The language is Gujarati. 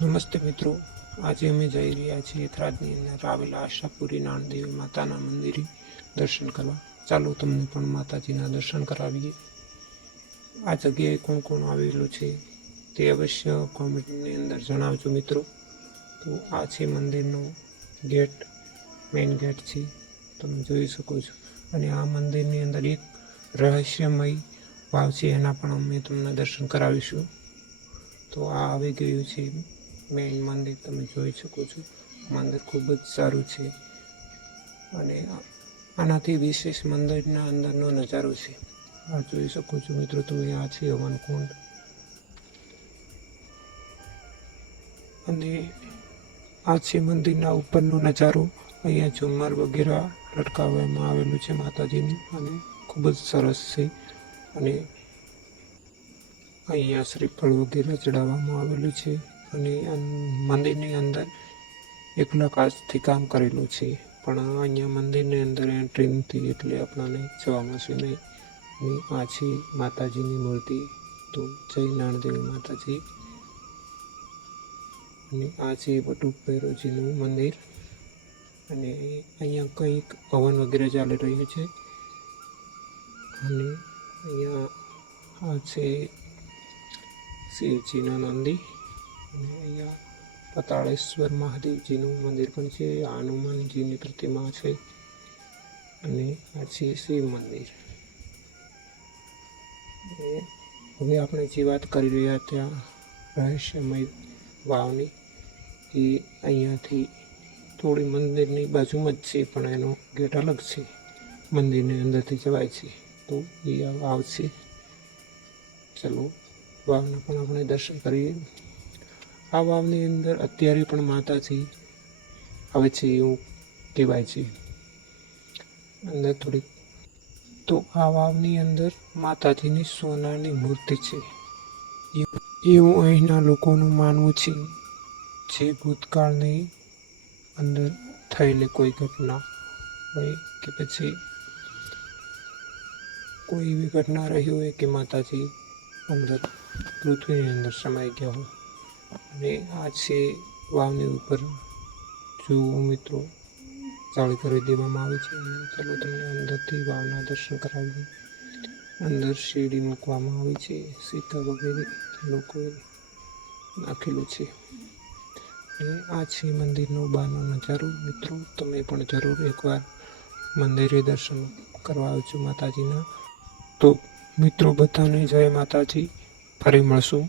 નમસ્તે મિત્રો, આજે અમે જઈ રહ્યા છીએ થરાદની અંદર આવેલા આશાપુરી નાણદેવી માતાના મંદિરે દર્શન કરવા. ચાલો તમને પણ માતાજીના દર્શન કરાવીએ. આ જગ્યાએ કોણ કોણ આવેલું છે તે અવશ્ય કોમેન્ટની અંદર જણાવજો મિત્રો. તો આ છે મંદિરનો ગેટ, મેઇન ગેટ છે, તમે જોઈ શકો છો. અને આ મંદિરની અંદર એક રહસ્યમય વાવ છે, એના પણ અમે તમને દર્શન કરાવીશું. તો આ આવી ગયું છે મેઇન મંદિર, તમે જોઈ શકો છો. મંદિર ખૂબ જ સારું છે અને આનાથી વિશેષ મંદિરના અંદરનો નજારો છે. આ જોઈ શકો છો મિત્રો તમે. આ છે હવનકુંડ અને આ છે મંદિરના ઉપરનો નજારો. અહીંયા ઝુમ્મર વગેરે લટકાવવામાં આવેલું છે માતાજીની અને ખૂબ જ સરસ છે. અને અહીંયા શ્રીફળ વગેરે ચડાવવામાં આવેલું છે અને મંદિરની અંદર એકલા કાચથી કામ કરેલું છે, પણ અહીંયા મંદિરની અંદર એન્ટ્રી નથી એટલે આપણને જવા મળશે નહીં. અને આ છે માતાજીની મૂર્તિ. તો જય નાણદેવી માતાજી. અને આ છે બટુક ભૈરવજીનું મંદિર અને અહીંયા કંઈક હવન વગેરે ચાલી રહ્યું છે. અને અહીંયા આ છે શિવજીના નંદી અને અહીંયા પતાળેશ્વર મહાદેવજીનું મંદિર પણ છે. હનુમાનજીની પ્રતિમા છે અને આ છે શિવ મંદિર. હવે આપણે જે વાત કરી રહ્યા ત્યાં રહસ્યમય વાવની, એ અહીંયાથી થોડી મંદિરની બાજુમાં જ છે, પણ એનો ગેટ અલગ છે, મંદિરની અંદરથી જવાય છે. તો એ વાવ છે. ચલો વાવના પણ આપણે દર્શન કરીએ. આ વાવની અંદર અત્યારે પણ માતાજી આવે છે એવું કહેવાય છે અંદર થોડીક. તો આ વાવની અંદર માતાજીની સોનાની મૂર્તિ છે એવું અહીંના લોકોનું માનવું છે. જે ભૂતકાળની અંદર થયેલી કોઈ ઘટના હોય કે પછી કોઈ એવી ઘટના રહી હોય કે માતાજી અંદર પૃથ્વીની અંદર સમાઈ ગયા હોય. અને આ છે વાવની ઉપર જુઓ મિત્રો, જાળી કરી દેવામાં આવી છે. ચાલો તમને અંદરથી વાવના દર્શન કરાવીએ. અંદર શેરડી મૂકવામાં આવી છે, સીતા વગેરે લોકોએ નાખેલું છે. અને આ છે મંદિરનો બહારનો નજારો. મિત્રો તમે પણ જરૂર એકવાર મંદિરે દર્શન કરવા આવજો માતાજીના. તો મિત્રો બધાને જય માતાજી. ફરી મળશું.